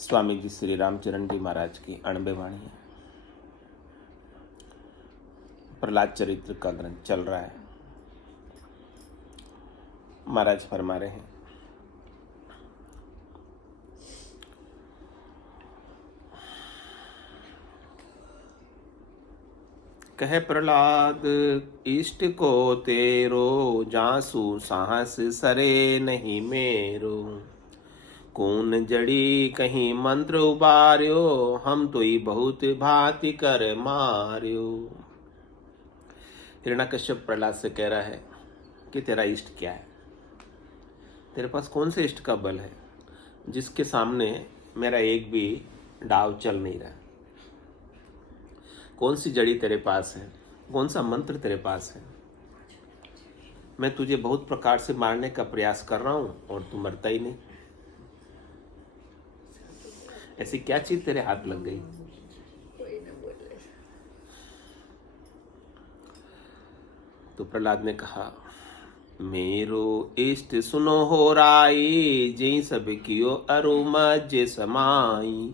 स्वामी जी श्री रामचरण जी महाराज की अणबे वाणी है। प्रहलाद चरित्र का ग्रंथ चल रहा है। महाराज फरमा रहे हैं, कहे प्रहलाद इष्ट को तेरो, जासु साहस सरे नहीं मेरो। कौन जड़ी कहीं मंत्र उबार्यो, हम तो ही बहुत भांति कर मार्यो। हिरण्यकश्यप प्रहलाद से कह रहा है कि तेरा इष्ट क्या है, तेरे पास कौन से इष्ट का बल है जिसके सामने मेरा एक भी डाव चल नहीं रहा। कौन सी जड़ी तेरे पास है, कौन सा मंत्र तेरे पास है। मैं तुझे बहुत प्रकार से मारने का प्रयास कर रहा हूं और तू मरता ही नहीं। ऐसी क्या चीज तेरे हाथ लग गई। तो प्रहलाद ने कहा, मेरो इष्ट सुनो हो राई, जी सब कियो अरुम जे समाई।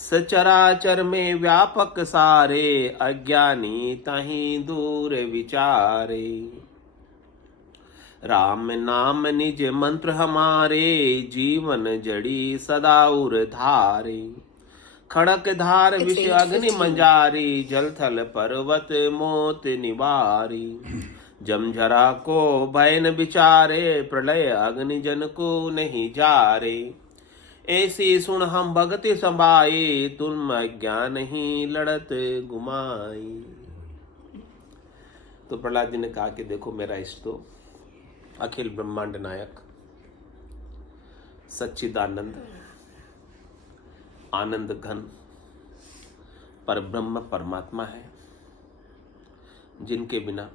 सचराचर में व्यापक सारे, अज्ञानी ताही दूर विचारे। राम नाम निज मंत्र हमारे, जीवन जड़ी सदा उर धारे। खड़क धार विष अग्नि मंजारी, जल थल पर्वत मोत निवारी। जमझरा को भय न विचारे, प्रलय अग्नि जन को नहीं जारे। ऐसी सुन हम भगति संभाई, तुम अज्ञान ही लड़त गुमाई। तो प्रहलाद जी ने कहा कि देखो, मेरा इष्ट तो अखिल ब्रह्मांड नायक सच्चिदानंद आनंद घन पर ब्रह्म परमात्मा है, जिनके बिना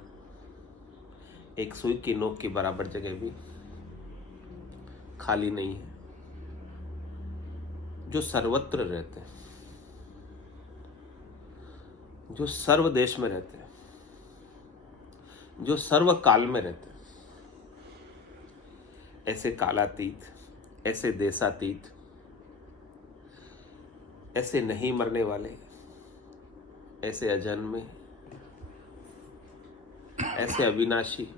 एक सुई की नोक के बराबर जगह भी खाली नहीं है। जो सर्वत्र रहते हैं, जो सर्व देश में रहते हैं, जो सर्व काल में रहते हैं, ऐसे कालातीत, ऐसे देशातीत, ऐसे नहीं मरने वाले, ऐसे अजन्मे, ऐसे अविनाशी,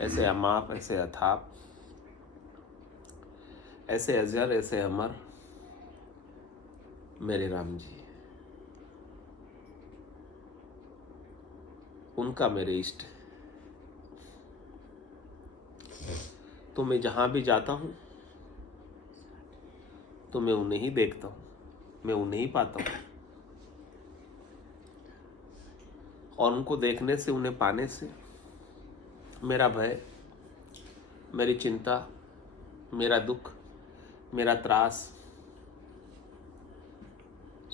ऐसे अमाप, ऐसे अथाप, ऐसे अजर, ऐसे अमर मेरे राम जी, उनका मेरे इष्ट। तो मैं जहां भी जाता हूं तो मैं उन्हें ही देखता हूं, मैं उन्हें ही पाता हूं। और उनको देखने से, उन्हें पाने से मेरा भय, मेरी चिंता, मेरा दुख, मेरा त्रास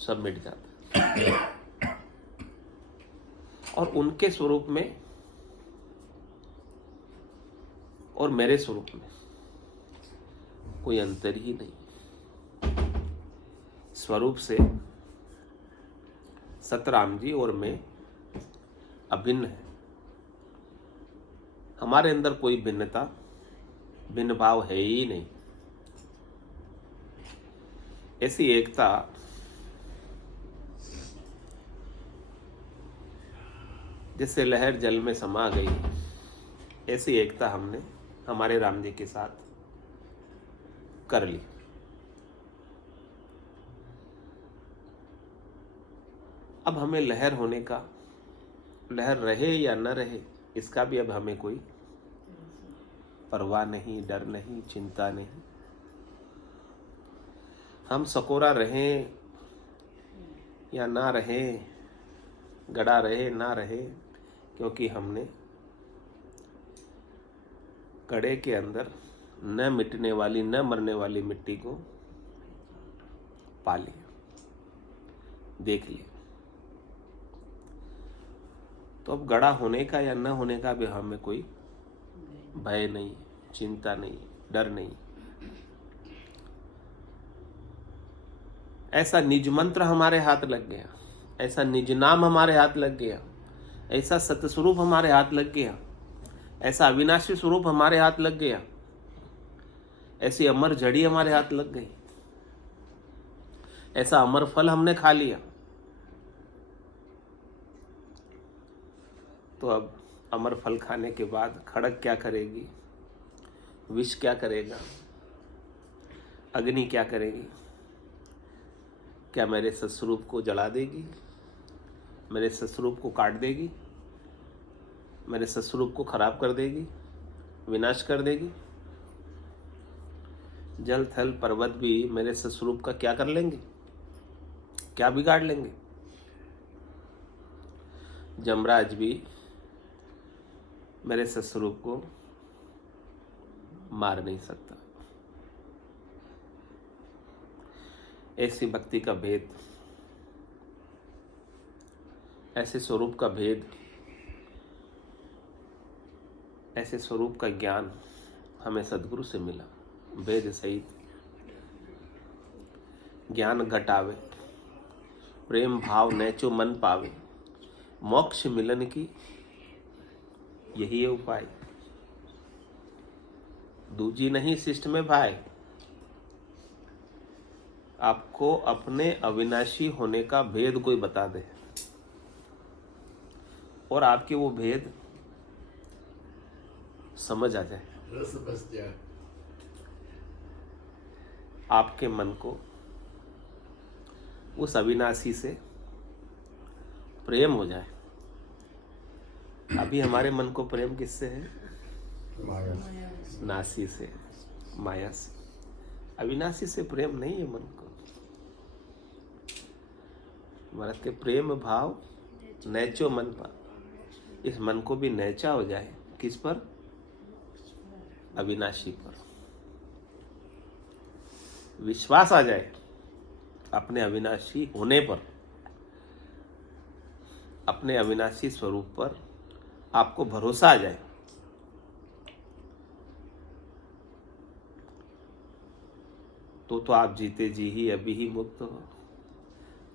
सब मिट जाता है। और उनके स्वरूप में और मेरे स्वरूप में कोई अंतर ही नहीं। स्वरूप से सतराम जी और मैं अभिन्न है। हमारे अंदर कोई भिन्नता, भिन्न भाव है ही नहीं। ऐसी एकता जैसे लहर जल में समा गई, ऐसी एकता हमने हमारे राम जी के साथ कर ली। अब हमें लहर होने का, लहर रहे या न रहे, इसका भी अब हमें कोई परवाह नहीं, डर नहीं, चिंता नहीं। हम सकोरा रहें या ना रहे, गड़ा रहे ना रहे, क्योंकि हमने कड़े के अंदर न मिटने वाली, न मरने वाली मिट्टी को पा लिया, देख लिया। तो अब गड़ा होने का या न होने का भी हमें कोई भय नहीं, चिंता नहीं, डर नहीं। ऐसा निज मंत्र हमारे हाथ लग गया, ऐसा निज नाम हमारे हाथ लग गया, ऐसा सतस्वरूप हमारे हाथ लग गया, ऐसा अविनाशी स्वरूप हमारे हाथ लग गया, ऐसी अमर जड़ी हमारे हाथ लग गई ऐसा अमर फल हमने खा लिया, तो अब अमर फल खाने के बाद खड़क क्या करेगी, विष क्या करेगा, अग्नि क्या करेगी? क्या मेरे सस्वरूप को जला देगी, मेरे सस्वरूप को काट देगी, मेरे सस्वरूप को खराब कर देगी, विनाश कर देगी? जल थल पर्वत भी मेरे सस्वरूप का क्या कर लेंगे, क्या बिगाड़ लेंगे? जमराज भी मेरे सस्वरूप को मार नहीं सकता। ऐसी भक्ति का भेद, ऐसे स्वरूप का भेद, ऐसे स्वरूप का ज्ञान हमें सद्गुरु से मिला। वेद सहित ज्ञान घटावे, प्रेम भाव नैचो मन पावे, मोक्ष मिलन की यही है उपाय। दूजी नहीं शिष्ट में भाई, आपको अपने अविनाशी होने का भेद कोई बता दे और आपके वो भेद समझ आ जाए, आपके मन को उस अविनाशी से प्रेम हो जाए। अभी हमारे मन को प्रेम किससे है? नासी से, माया से। अविनाशी से प्रेम नहीं है मन को। भारत के प्रेम भाव नैचो मन पर, इस मन को भी नैचा हो जाए। किस पर? अविनाशी पर। विश्वास आ जाए अपने अविनाशी होने पर, अपने अविनाशी स्वरूप पर आपको भरोसा आ जाए, तो आप जीते जी ही अभी ही मुक्त हो।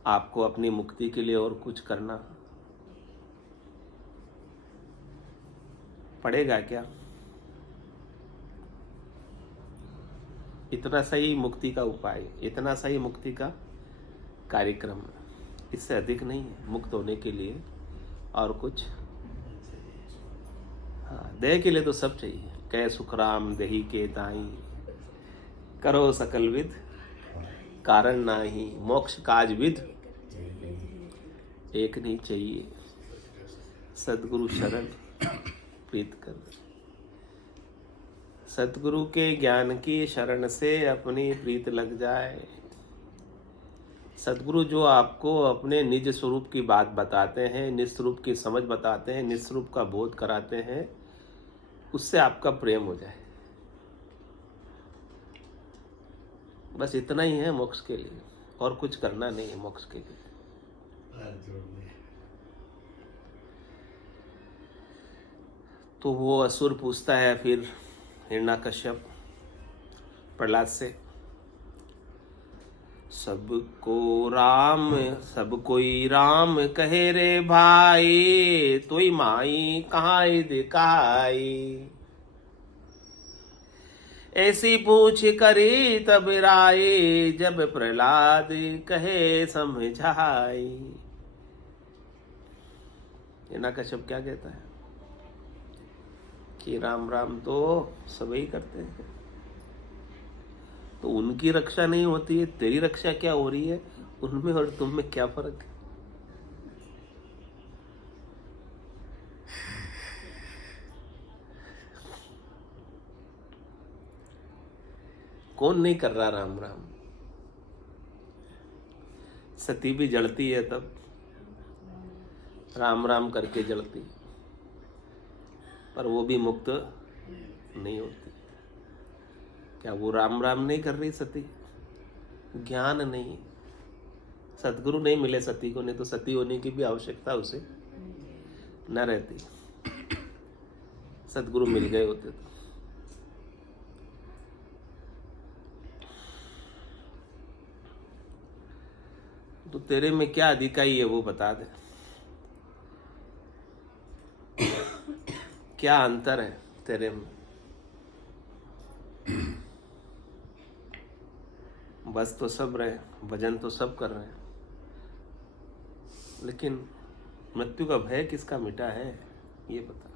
आपको अपनी मुक्ति के लिए और कुछ करना पड़ेगा क्या? इतना सही मुक्ति का उपाय, इतना सही मुक्ति का कार्यक्रम, इससे अधिक नहीं है मुक्त होने के लिए और कुछ। हाँ, देह के लिए तो सब चाहिए। कै सुखराम देही के दाई, करो सकल विद कारण नाही, मोक्ष काज विद एक नहीं चाहिए, सद्गुरु शरण प्रीत कर। सद्गुरु के ज्ञान की शरण से अपनी प्रीत लग जाए। सद्गुरु जो आपको अपने निज स्वरूप की बात बताते हैं, निज स्वरूप की समझ बताते हैं, निज स्वरूप का बोध कराते हैं, उससे आपका प्रेम हो जाए। बस इतना ही है मोक्ष के लिए, और कुछ करना नहीं है मोक्ष के लिए। तो वो असुर पूछता है फिर हिरण्यकश्यप प्रहलाद से, सबको राम सब कोई राम कहे रे भाई, तोई माई कहाँ दिखाई। ऐसी पूछ करी तब राय, जब प्रहलाद कहे समझाई। हिरण्यकश्यप क्या कहता है कि राम राम तो सभी करते हैं, तो उनकी रक्षा नहीं होती है, तेरी रक्षा क्या हो रही है? उनमें और तुम में क्या फर्क है? कौन नहीं कर रहा राम राम? सती भी जलती है तब राम राम करके जलती, पर वो भी मुक्त नहीं होती। क्या वो राम राम नहीं कर रही सती? ज्ञान नहीं, सद्गुरु नहीं मिले सती को, नहीं तो सती होने की भी आवश्यकता उसे न रहती। सद्गुरु मिल गए होते तो तेरे में क्या अधिकाई है वो बता दे। क्या अंतर है तेरे में? बस तो सब रहे, भजन तो सब कर रहे हैं, लेकिन मृत्यु का भय किसका मिटा है ये बता।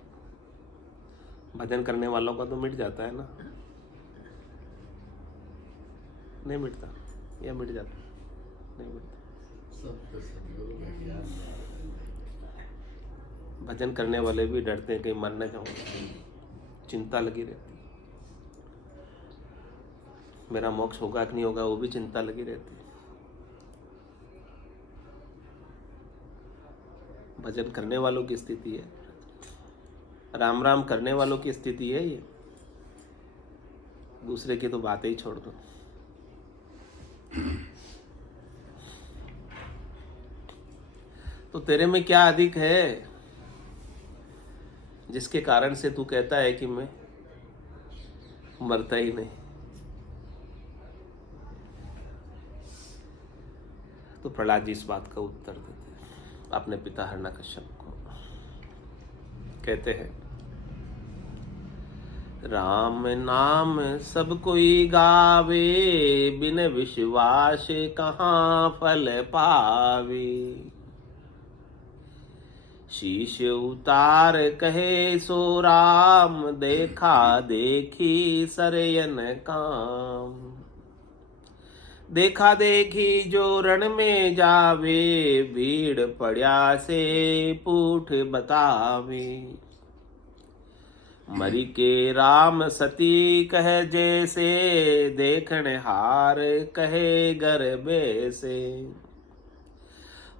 भजन करने वालों का तो मिट जाता है ना, नहीं मिटता, या मिट जाता, नहीं मिटता। भजन करने वाले भी डरते हैं कहीं मर न जाऊं, चिंता लगी रहती, मेरा मोक्ष होगा कि नहीं होगा वो भी चिंता लगी रहती है। भजन करने वालों की स्थिति है, राम राम करने वालों की स्थिति है ये, दूसरे की तो बातें ही छोड़ दो। तो तेरे में क्या अधिक है जिसके कारण से तू कहता है कि मैं मरता ही नहीं। तो प्रहलाद जी इस बात का उत्तर देते हैं अपने पिता हिरण्यकश्यप को, कहते हैं राम नाम सब कोई गावे, बिन विश्वास कहाँ फल पावे। शीश उतार कहे सो राम, देखा देखी सरयन काम। देखा देखी जो रण में जावे, भीड़ पड़या से पूठ बतावे। मरी के राम सती कह जैसे, देखण हार कहे गर्भे से।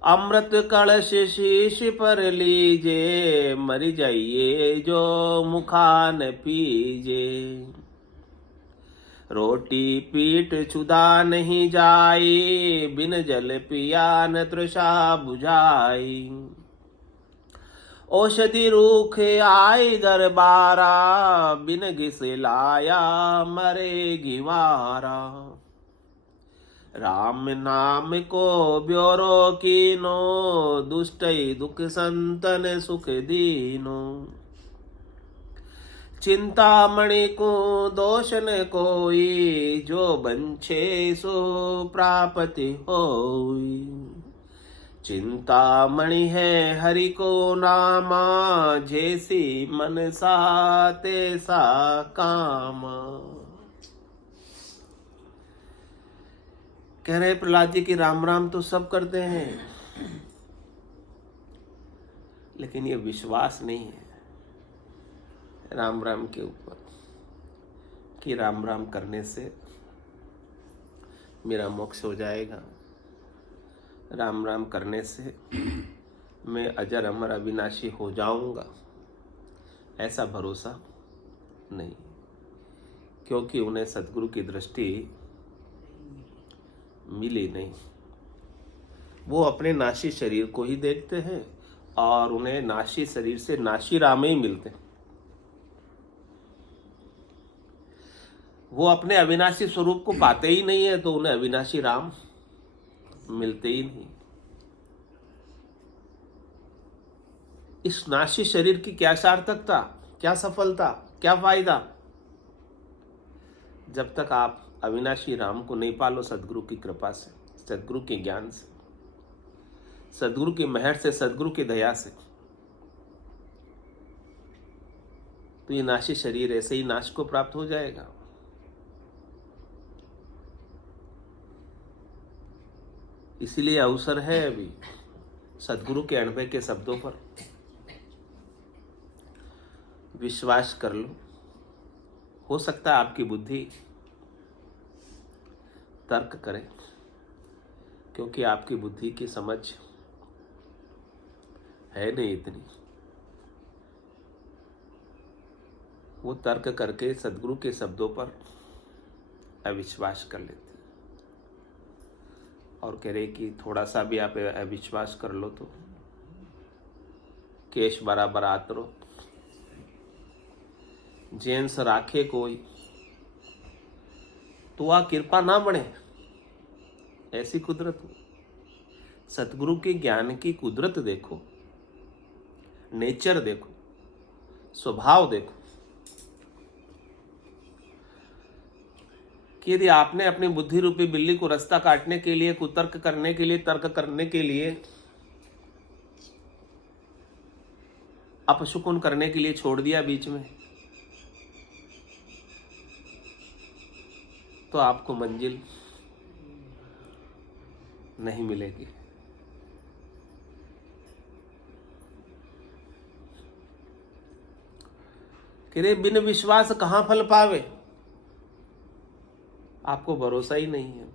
अमृत कलश शीश पर लीजे, मर जाइए जो मुखान पीजे। रोटी पीट छुदा नहीं जाई, बिन जल पिया न तृषा बुझाई। औषधि रूख आई घर बारा, बिन घिस लाया मरे घिवारा। राम नाम को ब्योरो कीनो, दुष्टई दुख संतन सुख दीनो। चिंतामणि को दोष न कोई, जो बंछे सो प्राप्ति होई। चिंतामणि है हरि को नामा, जैसी मनसा तैसा कामा। कह रहे प्रहलाद जी की राम राम तो सब करते हैं, लेकिन ये विश्वास नहीं है राम राम के ऊपर कि राम राम करने से मेरा मोक्ष हो जाएगा, राम राम करने से मैं अजर अमर अविनाशी हो जाऊंगा। ऐसा भरोसा नहीं, क्योंकि उन्हें सद्गुरु की दृष्टि मिली नहीं। वो अपने नाशी शरीर को ही देखते हैं और उन्हें नाशी शरीर से नाशी राम ही मिलते हैं। वो अपने अविनाशी स्वरूप को पाते ही नहीं है, तो उन्हें अविनाशी राम मिलते ही नहीं। इस नाशी शरीर की क्या सार्थकता, क्या सफलता, क्या फायदा, जब तक आप अविनाशी राम को नहीं पालो सदगुरु की कृपा से, सदगुरु के ज्ञान से, सदगुरु की मेहर से, सदगुरु की दया से। तो ये नाशी शरीर ऐसे ही नाश को प्राप्त हो जाएगा। इसीलिए अवसर है अभी सदगुरु के अनुभव के शब्दों पर विश्वास कर लो। हो सकता है आपकी बुद्धि तर्क करे, क्योंकि आपकी बुद्धि की समझ है नहीं इतनी। वो तर्क करके सदगुरु के शब्दों पर अविश्वास कर लेते और कह रहे कि थोड़ा सा भी आप अविश्वास कर लो तो केश बराबर आतरो, जेंस राखे कोई तो आ कृपा ना बने। ऐसी कुदरत हो। सतगुरु के ज्ञान की कुदरत देखो, नेचर देखो, स्वभाव देखो कि यदि आपने अपनी बुद्धि रूपी बिल्ली को रास्ता काटने के लिए, कुतर्क करने के लिए, तर्क करने के लिए, अपशकुन करने के लिए छोड़ दिया बीच में, तो आपको मंजिल नहीं मिलेगी। कि रे बिन विश्वास कहां फल पावे, आपको भरोसा ही नहीं है,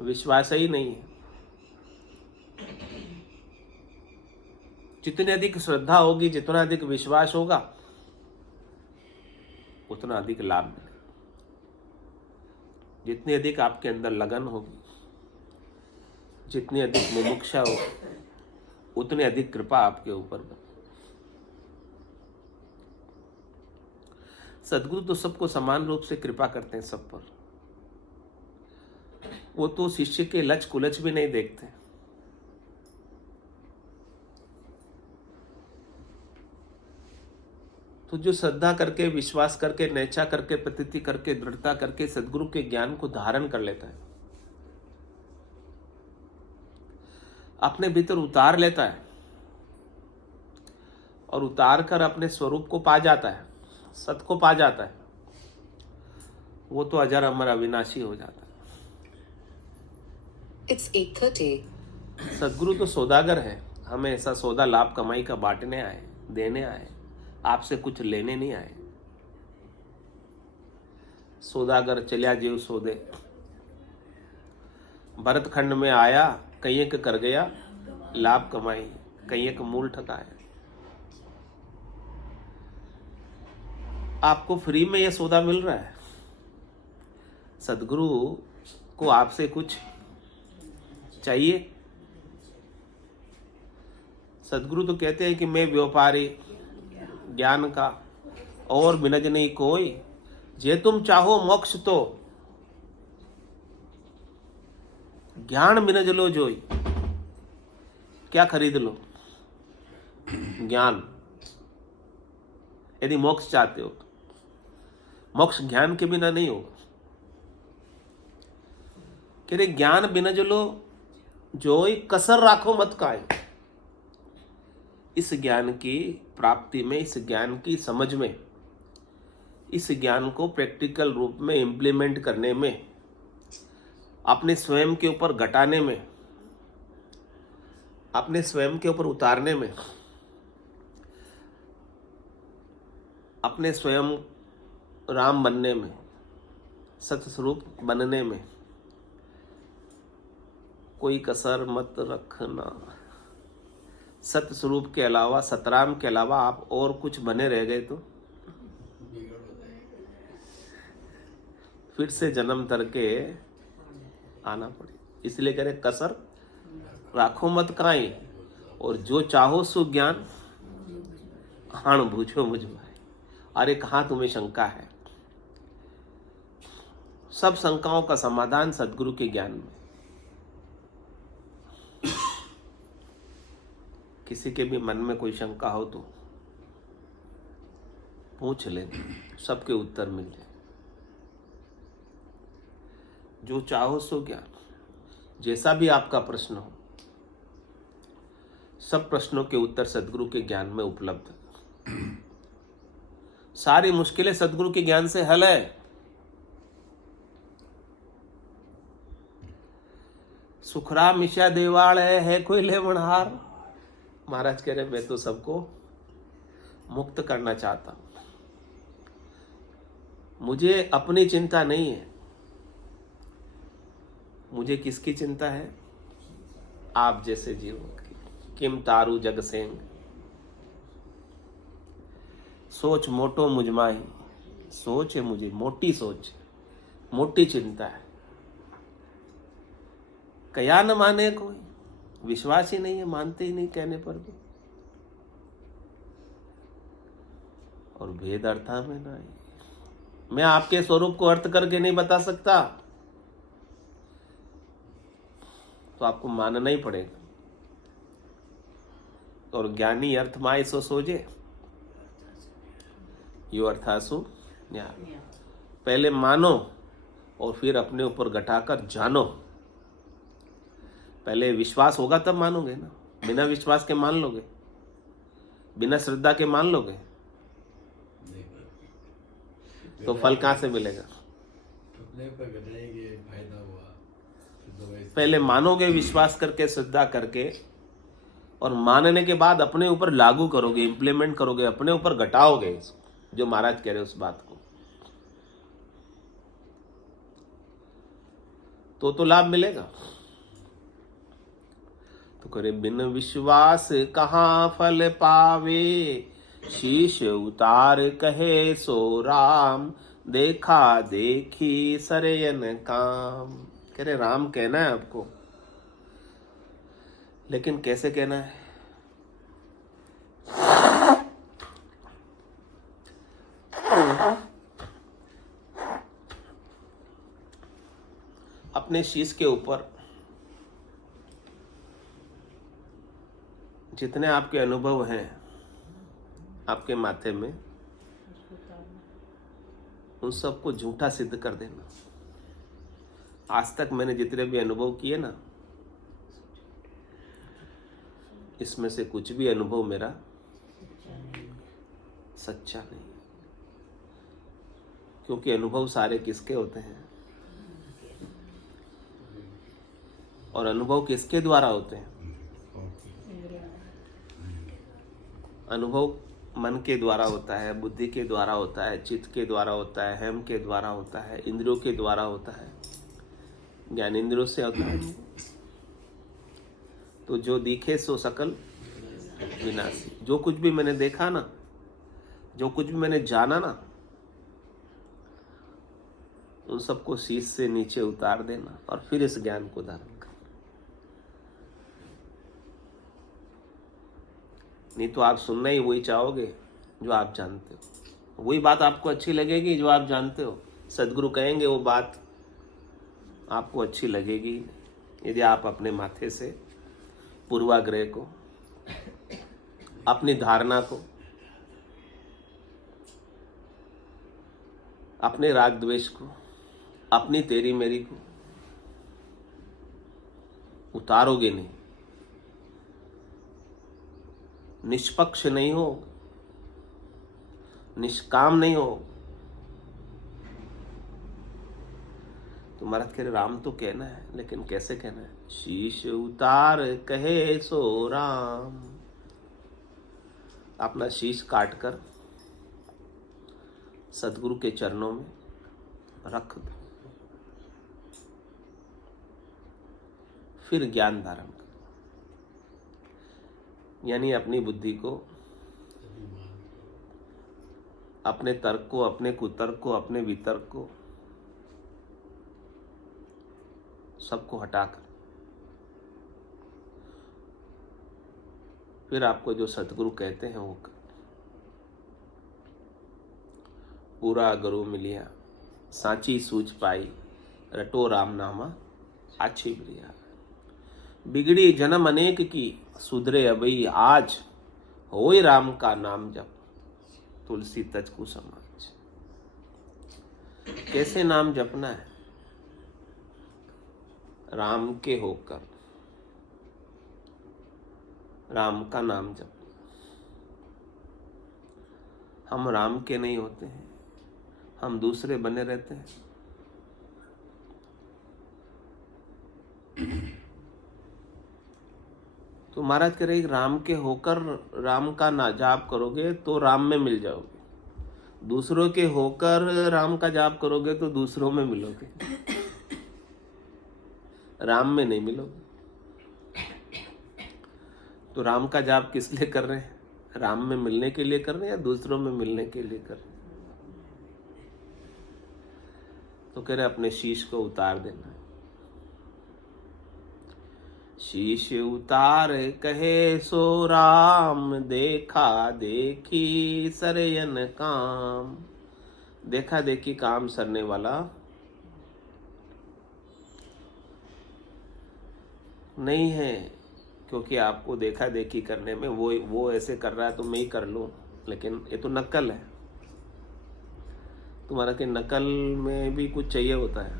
विश्वास ही नहीं है। जितनी अधिक श्रद्धा होगी, जितना अधिक विश्वास होगा, उतना अधिक लाभ मिलेगा। जितनी अधिक आपके अंदर लगन होगी, जितनी अधिक मुमुक्षा होगी, उतनी अधिक कृपा आपके ऊपर बनेगी। सदगुरु तो सबको समान रूप से कृपा करते हैं, सब पर। वो तो शिष्य के लच कुलच भी नहीं देखते। तो जो श्रद्धा करके, विश्वास करके, नैच्छा करके, प्रतीति करके, दृढ़ता करके सदगुरु के ज्ञान को धारण कर लेता है, अपने भीतर उतार लेता है और उतार कर अपने स्वरूप को पा जाता है, सत को पा जाता है, वो तो अजर अमर अविनाशी हो जाता है। It's 8:30. सदगुरु तो सौदागर है, हमें ऐसा सौदा लाभ कमाई का बांटने आए, देने आए, आपसे कुछ लेने नहीं आए। सौदागर चलिया जीव सौदे, भरत खंड में आया, कईयक कर गया लाभ कमाई, कईयक मूल ठकाया। आपको फ्री में यह सौदा मिल रहा है। सदगुरु को आपसे कुछ चाहिए? सदगुरु तो कहते हैं कि मैं व्यापारी ज्ञान का, और बिनज नहीं कोई, जे तुम चाहो मोक्ष तो ज्ञान बिनज लो जोई। क्या खरीद लो? ज्ञान। यदि मोक्ष चाहते हो तो मोक्ष ज्ञान के बिना नहीं होगा। कह रहे ज्ञान बिनज लो जोई, कसर राखो मत काए। इस ज्ञान की प्राप्ति में, इस ज्ञान की समझ में, इस ज्ञान को प्रैक्टिकल रूप में इम्प्लीमेंट करने में, अपने स्वयं के ऊपर घटाने में, अपने स्वयं के ऊपर उतारने में, अपने स्वयं राम बनने में, सतस्वरूप बनने में कोई कसर मत रखना। सत्य स्वरूप के अलावा, सतराम के अलावा आप और कुछ बने रह गए तो फिर से जन्म करके आना पड़े। इसलिए कह रहे कसर राखो मत काई, और जो चाहो सो ज्ञान हाण बूझो मुझ भाई। अरे कहाँ तुम्हें शंका है? सब शंकाओं का समाधान सदगुरु के ज्ञान में। किसी के भी मन में कोई शंका हो तो पूछ ले, सबके उत्तर मिल जाए। जो चाहो सो ज्ञान। जैसा भी आपका प्रश्न हो, सब प्रश्नों के उत्तर सदगुरु के ज्ञान में उपलब्ध है। सारी मुश्किलें सदगुरु के ज्ञान से हल है। सुखराम मिशा देवाल है कोई लेवनहार। महाराज कह रहे मैं तो सबको मुक्त करना चाहता हूं, मुझे अपनी चिंता नहीं है। मुझे किसकी चिंता है? आप जैसे जीवों की। किम तारू जग सेंग, सोच मोटो मुझमाही। सोच है मुझे, मोटी सोच, मोटी चिंता है। कया न माने कोई, विश्वास ही नहीं है, मानते ही नहीं कहने पर भी। और भेद अर्था में नहीं। मैं आपके स्वरूप को अर्थ करके नहीं बता सकता, तो आपको मानना ही पड़ेगा। और ज्ञानी अर्थ माय सो सोजे, यो अर्थासु न्याय। पहले मानो और फिर अपने ऊपर घटाकर जानो। पहले विश्वास होगा तब मानोगे ना, बिना विश्वास के मान लोगे, बिना श्रद्धा के मान लोगे तो फल कहाँ से मिलेगा? अपने पर घटाएंगे, फायदा हुआ तो दवाई पहले मानोगे विश्वास करके, श्रद्धा करके, और मानने के बाद अपने ऊपर लागू करोगे, इंप्लीमेंट करोगे, अपने ऊपर घटाओगे जो महाराज कह रहे उस बात को, तो लाभ मिलेगा। तो करे बिन विश्वास कहाँ फल पावे, शीश उतार कहे सो राम, देखा देखी सरयन काम। कह रहे राम कहना है आपको, लेकिन कैसे कहना है? अपने शीश के ऊपर जितने आपके अनुभव हैं आपके माथे में, उन सबको झूठा सिद्ध कर देना। आज तक मैंने जितने भी अनुभव किए ना, इसमें से कुछ भी अनुभव मेरा सच्चा नहीं, क्योंकि अनुभव सारे किसके होते हैं? और अनुभव किसके द्वारा होते हैं? अनुभव मन के द्वारा होता है, बुद्धि के द्वारा होता है, चित्त के द्वारा होता है, हम के द्वारा होता है, इंद्रियों के द्वारा होता है, ज्ञान इंद्रियों से होता है। तो जो दिखे सो सकल विनाशी। जो कुछ भी मैंने देखा ना, जो कुछ भी मैंने जाना ना, उन सबको शीश से नीचे उतार देना और फिर इस ज्ञान को धारण करना। नहीं तो आप सुनना ही वही चाहोगे जो आप जानते हो, वही बात आपको अच्छी लगेगी जो आप जानते हो। सदगुरु कहेंगे वो बात आपको अच्छी लगेगी यदि आप अपने माथे से पूर्वाग्रह को, अपनी धारणा को, अपने राग द्वेष को, अपनी तेरी मेरी को उतारोगे नहीं, निष्पक्ष नहीं हो, निष्काम नहीं हो, तो महाराज कह रहे राम तो कहना है, लेकिन कैसे कहना है? शीश उतार कहे सो राम। अपना शीश काटकर सदगुरु के चरणों में रख दो, फिर ज्ञान धारण कर। यानी अपनी बुद्धि को, अपने तर्क को, अपने कुतर्क को, अपने वितर्क को, सबको हटाकर फिर आपको जो सतगुरु कहते हैं वो कर। पूरा गुरु मिलिया सांची सूझ पाई, रटो राम नामा आछी प्रिया। बिगड़ी जन्म अनेक की, सुधरे अबई आज, होय राम का नाम जप, तुलसी तज को समाज। कैसे नाम जपना है? राम के होकर राम का नाम जप। हम राम के नहीं होते हैं, हम दूसरे बने रहते हैं। तो महाराज कह रहे राम के होकर राम का ना जाप करोगे तो राम में मिल जाओगे, दूसरों के होकर राम का जाप करोगे तो दूसरों में मिलोगे, राम में नहीं मिलोगे। तो राम का जाप किस लिए कर रहे हैं? राम में मिलने के लिए कर रहे हैं या दूसरों में मिलने के लिए कर रहे हैं? तो कह रहे अपने शीश को उतार देना है। शीश उतार कहे सो राम, देखा देखी सरयन काम। देखा देखी काम सरने वाला नहीं है, क्योंकि आपको देखा देखी करने में वो ऐसे कर रहा है तो मैं ही कर लूं, लेकिन ये तो नक्कल है। तुम्हारा कि नकल में भी कुछ चाहिए होता है।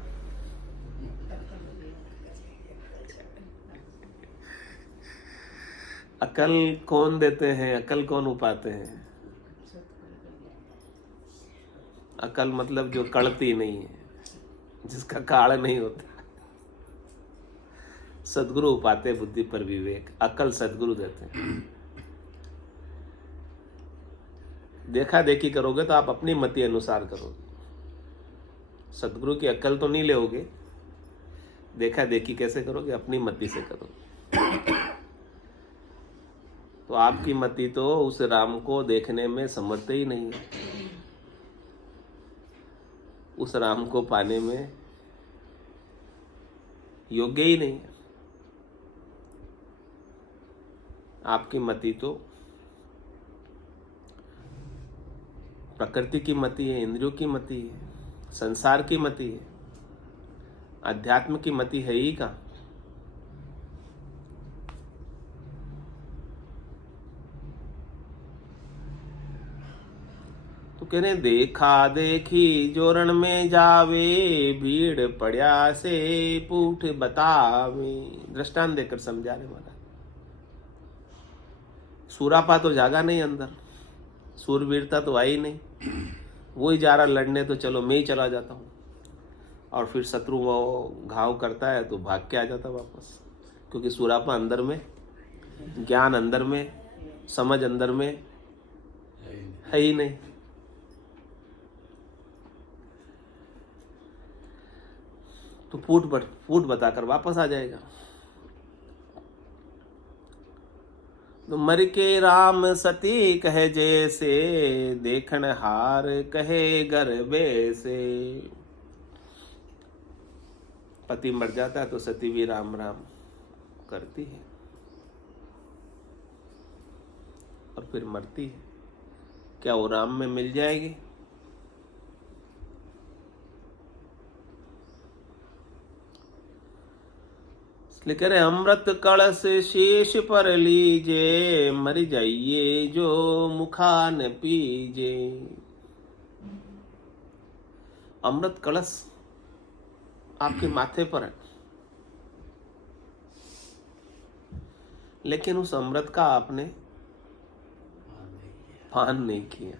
अकल कौन देते हैं, अकल कौन उपाते हैं? अकल मतलब जो कड़ती नहीं है, जिसका काल नहीं होता। सदगुरु उपाते बुद्धि पर विवेक, अकल सदगुरु देते हैं। देखा देखी करोगे तो आप अपनी मति अनुसार करोगे, सदगुरु की अकल तो नहीं लोगे। देखा देखी कैसे करोगे? अपनी मति से करोगे। तो आपकी मति तो उस राम को देखने में समझते ही नहीं है, उस राम को पाने में योग्य ही नहीं है। आपकी मति तो प्रकृति की मति है, इंद्रियों की मति है, संसार की मति है, अध्यात्म की मति है ही कहाँ। तो कह रहे देखा देखी जोरण में जावे, भीड़ पड़या से पूठ बतावे। दृष्टांत देकर समझा रहे महाराज। सूरापा तो जागा नहीं अंदर, सूरवीरता तो आई नहीं, वही जा रहा लड़ने, तो चलो मैं ही चला जाता हूँ। और फिर शत्रु वो घाव करता है तो भाग के आ जाता वापस, क्योंकि सूरापा अंदर में, ज्ञान अंदर में, समझ अंदर में है ही नहीं। तो फूट बताकर वापस आ जाएगा। तो मर के राम सती कहे जैसे, देखन हार कहे गर्भे से। पति मर जाता है तो सती भी राम राम करती है और फिर मरती है। क्या वो राम में मिल जाएगी? इसलिए कह रहे अमृत कलश शेष पर लीजे, मर जाइए जो मुखान पीजे। अमृत कलश आपके माथे पर है, लेकिन उस अमृत का आपने पान नहीं किया।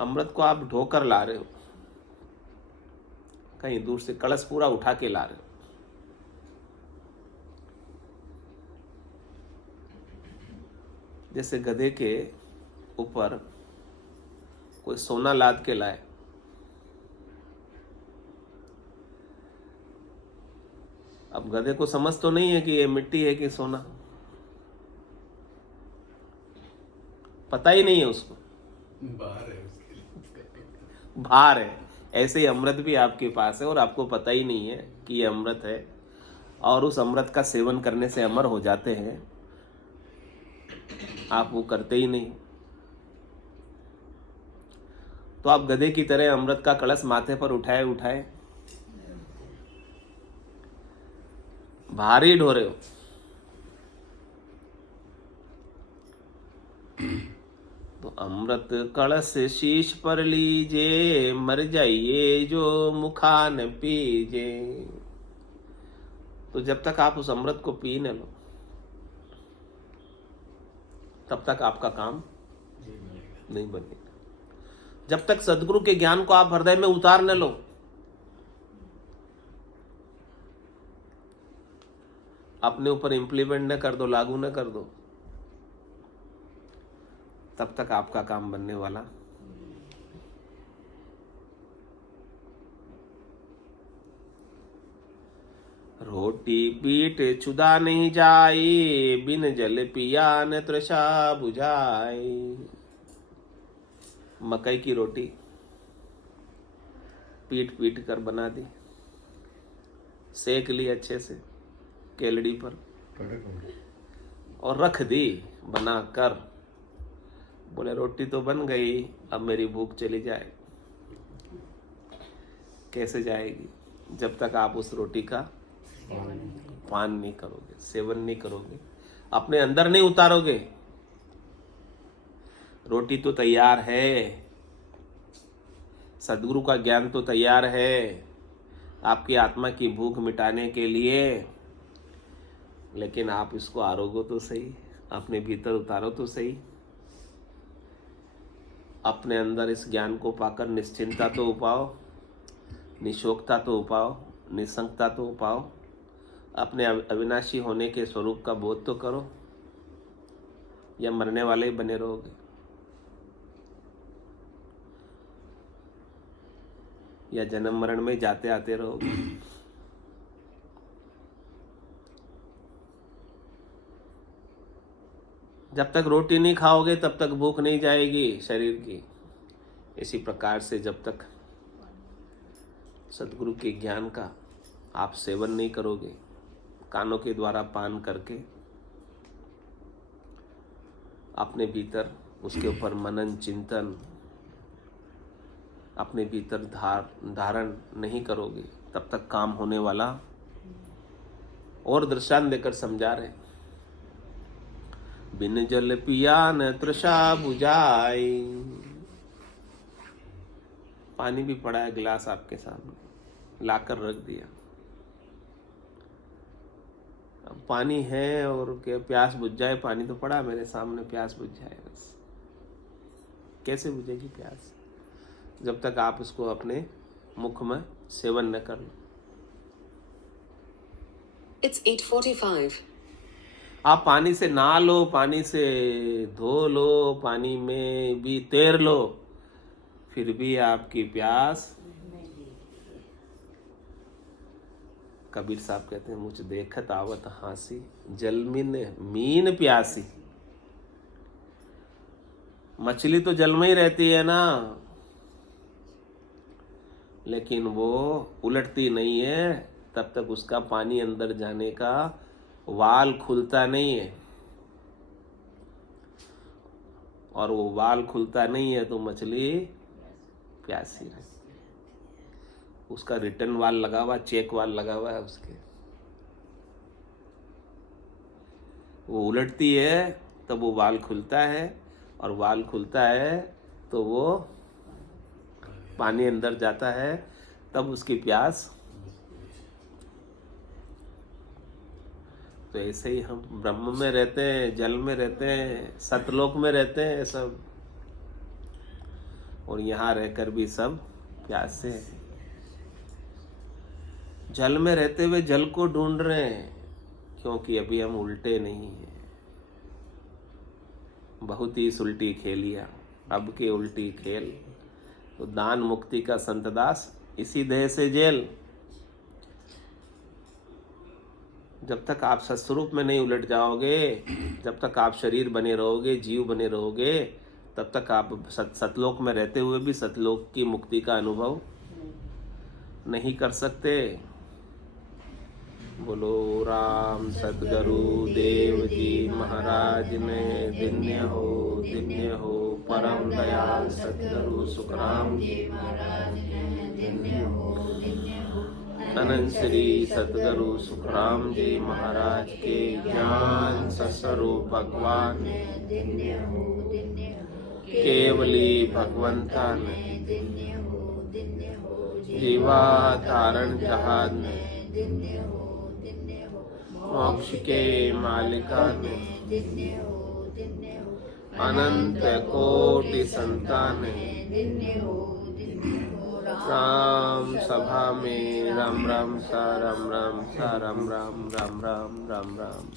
अमृत को आप ढोकर ला रहे हो, कहीं दूर से कलश पूरा उठा के ला रहे हो। जैसे गधे के ऊपर कोई सोना लाद के लाए, अब गधे को समझ तो नहीं है कि ये मिट्टी है कि सोना, पता ही नहीं है उसको, बाहर है उसके लिए, भार है। ऐसे ही अमृत भी आपके पास है और आपको पता ही नहीं है कि ये अमृत है, और उस अमृत का सेवन करने से अमर हो जाते हैं, आप वो करते ही नहीं। तो आप गधे की तरह अमृत का कलश माथे पर उठाए उठाए भारी ढो रहे हो। तो अमृत कलश शीश पर लीजे, मर जाइए जो मुखान पीजे। तो जब तक आप उस अमृत को पी न लो, तब तक आपका काम नहीं बनेगा। जब तक सदगुरु के ज्ञान को आप हृदय में उतार न लो, अपने ऊपर इंप्लीमेंट न कर दो, लागू न कर दो, तब तक आपका काम बनने वाला। रोटी पीट छुदा नहीं जाई, बिन जल पिया न तृषा बुझाई। मकई की रोटी पीट पीट कर बना दी, सेक ली अच्छे से केलड़ी पर और रख दी बना कर। बोले रोटी तो बन गई, अब मेरी भूख चली जाए। कैसे जाएगी? जब तक आप उस रोटी का पान नहीं करोगे, सेवन नहीं करोगे, अपने अंदर नहीं उतारोगे। रोटी तो तैयार है, सद्गुरु का ज्ञान तो तैयार है आपकी आत्मा की भूख मिटाने के लिए, लेकिन आप इसको आरोगो तो सही, अपने भीतर उतारो तो सही। अपने अंदर इस ज्ञान को पाकर निश्चिंतता तो पाओ, निशोकता तो पाओ, निसंगता तो पाओ, अपने अविनाशी होने के स्वरूप का बोध तो करो, या मरने वाले ही बने रहोगे। या जन्म मरण में जाते आते रहोगे। जब तक रोटी नहीं खाओगे तब तक भूख नहीं जाएगी शरीर की। इसी प्रकार से जब तक सद्गुरु के ज्ञान का आप सेवन नहीं करोगे, कानों के द्वारा पान करके अपने भीतर उसके ऊपर मनन चिंतन अपने भीतर धारण नहीं करोगे, तब तक काम होने वाला। और दृष्टांत देकर समझा रहे, बिन जल पिया न तृषा बुझाई। पानी भी पड़ा है गिलास आपके सामने, लाकर रख दिया। अब पानी है और क्या प्यास बुझ जाए? पानी तो पड़ा मेरे सामने, प्यास बुझ जाए बस। कैसे बुझेगी प्यास? जब तक आप इसको अपने मुख में सेवन न कर लो। It's 8:45. आप पानी से नहा लो, पानी से धो लो, पानी में भी तैर लो, फिर भी आपकी प्यास। कबीर साहब कहते हैं, मुझ देखत आवत हासी, जल मीन प्यासी। मछली तो जल में ही रहती है ना, लेकिन वो उलटती नहीं है तब तक उसका पानी अंदर जाने का वाल खुलता नहीं है। और वो वाल खुलता नहीं है तो मछली प्यासी है। उसका रिटर्न वाल लगा हुआ, चेक वाल लगा हुआ है उसके। वो उलटती है तब वो वाल खुलता है, और वाल खुलता है तो वो पानी अंदर जाता है, तब उसकी प्यास। तो ऐसे ही हम ब्रह्म में रहते हैं, जल में रहते हैं, सतलोक में रहते हैं सब, और यहाँ रहकर भी सब प्यासे हैं। जल में रहते हुए जल को ढूंढ रहे हैं, क्योंकि अभी हम उल्टे नहीं हैं। बहुत ही उल्टी खेलिया, अब के उल्टी खेल। तो दान मुक्ति का संतदास, इसी देह से जेल। जब तक आप सत्स्वरूप में नहीं उलट जाओगे, जब तक आप शरीर बने रहोगे, जीव बने रहोगे, तब तक आप सतलोक में रहते हुए भी सतलोक की मुक्ति का अनुभव नहीं कर सकते। बोलो राम सतगुरु देव जी महाराज ने दिन्य हो परम दयाल सतगुरु सुखराम जी महाराज ने दिन्य हो अनंत श्री सतगुरु सुखराम जी महाराज के ज्ञान सस्वरूप भगवान ने दिन्य हो केवली भगवंता ने दिन्य हो जीवा धारण जहाज ने दिन्य हो मोक्ष के मालिका ने दिन्य हो अनंत कोटि संतान ने राम सभा में राम राम सा राम राम सा राम राम राम राम राम राम।